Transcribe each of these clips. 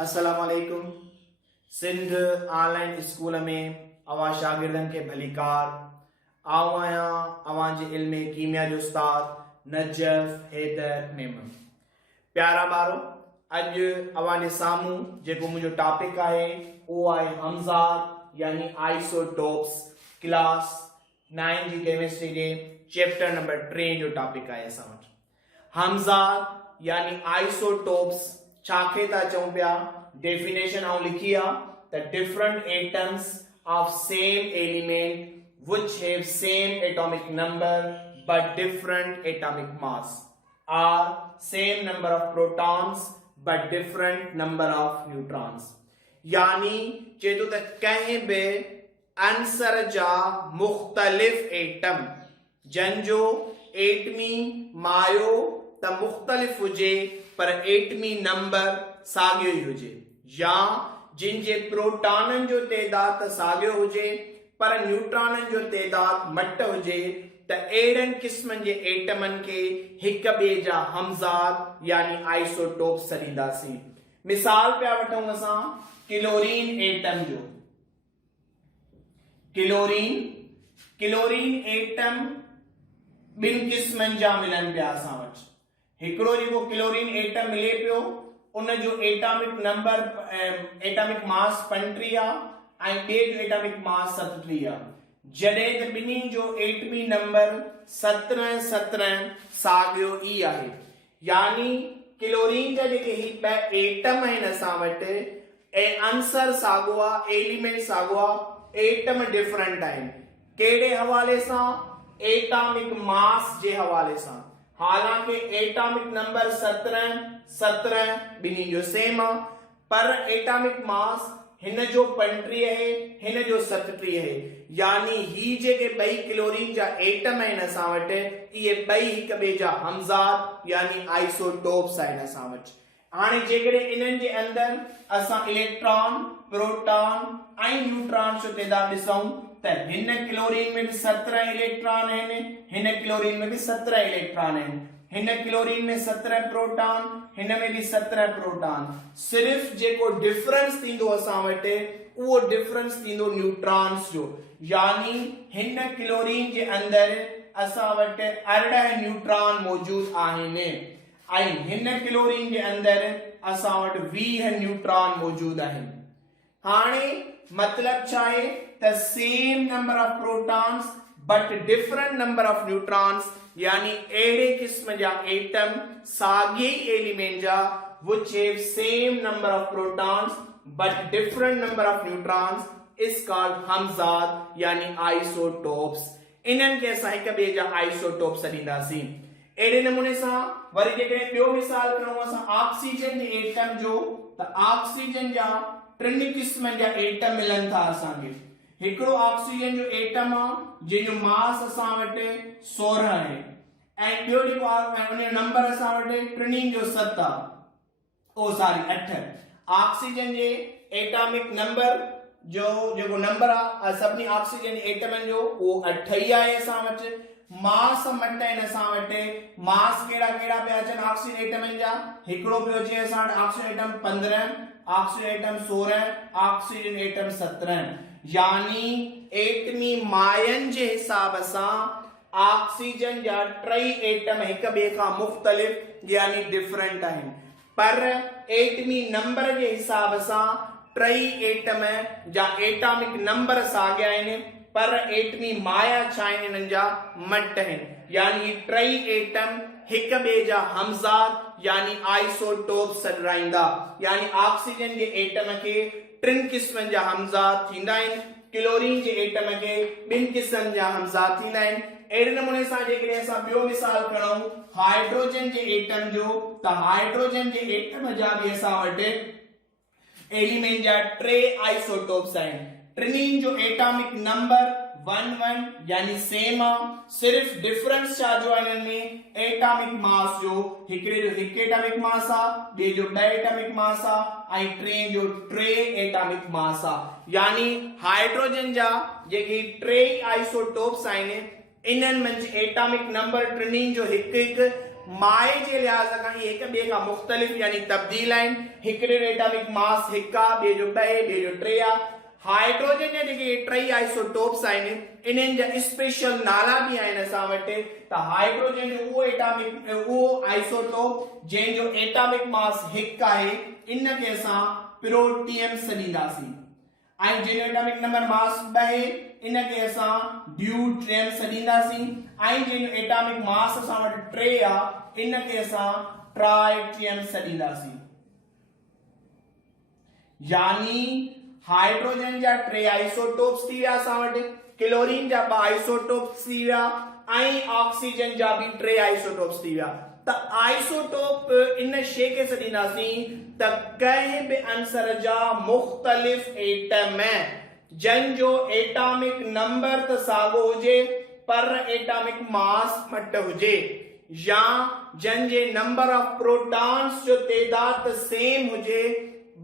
अस्सलाम वालेकुम। Sindh online school में अवां शागिर्दन के भलीकार आऊं आहियां अवां जे इल्म कीमिया जो उस्ताद नजफ हैदर मेमन। प्यारा ॿारो, अॼु अवां जे साम्हूं जेको मुंहिंजो टॉपिक आहे उहो आहे हमज़ात यानी आइसोटोप्स। क्लास 9 जी केमिस्ट्री जे चैप्टर नंबर 3 जो टॉपिक आहे असां वटि। हमज़ात यानी आइसोटोप्स छाखे था चऊं पिया? डेफिनेशन आऊं लिखी आहे त different atoms of same element which have same atomic number but different atomic mass, or same number of protons but different number of neutrons। यानी चेतो त कहीं बि अंसर जा मुख्तलिफ एटम जन जो एटमी मायो त मुख्तलिफ हुजे पर एटमी नंबर साॻियो ई हुजे, या जिन जे प्रोटॉनन जो तइदाद त साॻियो हुजे पर न्यूट्रॉनन जो तइदाद मट हुजे त एड़न किस्मन जे एटमन के हिक ॿिए जा हमज़ात यानी आइसोटोप्स सॾींदासीं। मिसाल पिया वठूं असां क्लोरीन एटम जो। क्लोरीन एटम ॿिन किस्मन जा मिलन पिया असां वटि। हिकिड़ो जेको क्लोरीन एटम मिले पियो उन जो एटॉमिक नंबर एटॉमिक मास 35 आहे ऐं ॿिए जो एटॉमिक मास 37 आहे। जॾहिं त ॿिन्ही जो एटमी नंबर 17 साॻियो ई आहे, यानी क्लोरीन जा जेके ही एटम आहिनि असां वटि ऐं अंसर साॻियो आहे, एलिमेंट साॻियो आहे, एटम डिफरेंट आहिनि। कहिड़े हवाले सां? एटॉमिक मास जे हवाले सां। हालांकि एटॉमिक नंबर 17 ॿिन्ही जो सेम आहे पर एटॉमिक मास हिन जो 35 है, हिन जो 37 है, यानी ही जेके ॿई क्लोरीन जा एटम आहिनि असां वटि इहे ॿई हिक ॿिए जा हमज़ात यानी आइसोटोप्स आहिनि असां वटि। हाणे जेकॾहिं इन्हनि जे अंदरि असां इलेक्ट्रॉन, प्रोटॉन ऐं न्यूट्रॉन जो तइदाद ॾिसूं त हिन क्लोरीन में भी 17 इलेक्ट्रॉन आहिनि, हिन क्लोरीन में भी 17 इलेक्ट्रॉन आहिनि, हिन क्लोरीन में 17 प्रोटॉन, हिन में भी 17 प्रोटॉन। सिर्फ जेको डिफरेंस थींदो असां वटि उहो डिफरेंस थींदो न्यूट्रॉन्स जो, यानी हिन क्लोरीन जे अंदरि असां वटि 18 न्यूट्रॉन मौजूद आहिनि ऐं हिन क्लोरीन जे अंदरि असां वटि 20 न्यूट्रॉन मौजूद आहिनि। हाणे मतलब छा आहे त same number of protons but different number of neutrons, यानी एड़े किस्म जा एटम साॻिए एलिमेंट जा which have same number of protons but different number of neutrons is called हमज़ात यानी आइसोटोप्स। इन्हनि खे असां हिक ॿिए जा आइसोटोप्स सॾींदासीं। एड़े नमूने सां वरी जेकॾहिं ॿियो मिसाल खणूं असां ऑक्सीजन जे एटम जो, त ऑक्सीजन जा 3 क़िस्मनि जा एटम मिलनि था असांखे। हिकिड़ो ऑक्सीजन जो एटम आहे जंहिंजो मास असां वटि 16 आहे ऐं ॿियो जेको आहे उन जो नंबर असां वटि टिनिनि जो 7 आहे, 8। ऑक्सीजन जे एटॉमिक नंबर जो जेको नंबर आहे सभिनी ऑक्सीजन जे एटमनि जो उहो 8 ई आहे असां वटि। मास मट आहिनि असां वटि। मास कहिड़ा कहिड़ा पिया अचनि ऑक्सीजन एटमनि जा? हिकिड़ो पियो अचे असां वटि oxygen atom 15, oxygen atom 16, oxygen atom 17, यानी एटमी मायन जे हिसाब सां ऑक्सीजन जा 3 एटम हिक ॿिए खां मुख्तलिफ यानी डिफरेंट आहिनि, पर एटमी नंबर जे हिसाब सां 3 एटम जा एटॉमिक नंबर साॻिया आहिनि पर एटमी माया छा आहिनि इन्हनि जा मट आहिनि, यानी 3 एटम हिक ॿिए जा हमज़ात यानी आइसोटोप सॾाईंदा। यानी ऑक्सीजन जे एटम खे 3 क़िस्मनि जा हमज़ात थींदा आहिनि, क्लोरीन जे एटम खे 2 क़िस्मनि जा हमज़ात थींदा आहिनि। अहिड़े नमूने सां जेकॾहिं असां ॿियो मिसाल खणूं हाइड्रोजन जे एटम जो, त हाइड्रोजन जे एटम जा बि असां वटि एलिमेंट जा 3 आइसोटोप्स आहिनि। टिनिनि जो एटॉमिक नंबर 11 यानी सेम आहे, सिर्फ डिफरेंस छा जो आहे इन्हनि में? एटॉमिक मास जो। हिकिड़े जो 1 एटॉमिक मास आहे, ॿिए जो 2 एटॉमिक मास आहे ऐं टे जो 3 एटॉमिक मास आहे। यानी हाइड्रोजन जा जेके 3 आइसोटोप्स आहिनि इन्हनि मंझि एटॉमिक नंबर टिनिनि जो 1 माए जे लिहाज़ खां इहे हिक ॿिए खां मुख़्तलिफ़ यानी तब्दील आहिनि। हिकिड़े जो एटॉमिक मास 1 आहे, ॿिए जो 2, ॿिए जो 3 आहे। हाइड्रोजन जा जेके 3 आइसोटोप्स आहिनि इन्हनि जा स्पेशल नाला बि आहिनि असां वटि। त हाइड्रोजन जो उहो आइसोटोप जंहिंजो एटॉमिक मास 1 आहे इनखे असां प्रोटियम सॾींदासीं, ऐं जंहिंजो एटॉमिक नंबर मास 2 आहे इनखे असां ड्यूट्रियम सॾींदासीं, ऐं जंहिंजो एटॉमिक मास असां वटि 3 आहे इनखे असां ट्राइटियम सॾींदासीं। यानी हाइड्रोजन जा 3 आइसोटोप्स थी विया असां वटि, क्लोरीन जा 2 आइसोटोप्स थी विया, ऐं ऑक्सीजन जा बि 3 आइसोटोप्स थी विया। त आइसोटोप इन शे खे सॾींदासीं त कंहिं बि अंसर जा मुख़्तलिफ़ एटम जंहिंजो एटॉमिक नंबर त साॻियो हुजे पर एटॉमिक मास घटि हुजे, या जंहिंजे नंबर ऑफ प्रोटॉन्स जो तइदाद त सेम हुजे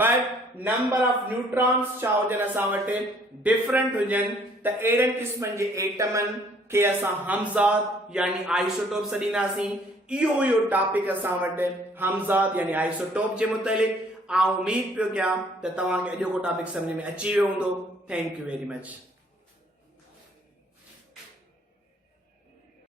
बट नंबर ऑफ न्यूट्रॉन्स छा हुजनि असां वटि डिफरेंट हुजनि, त अहिड़नि क़िस्मनि जे एटमनि खे असां हमज़ाद यानी आइसोटोप सॾींदासीं। इहो हुयो टॉपिक असां वटि हमज़ाद यानी आइसोटोप जे मुतलिक़। आउं उमीद पियो कयां त तव्हांखे अॼोको टॉपिक सम्झ में अची वियो हूंदो। Thank you very much.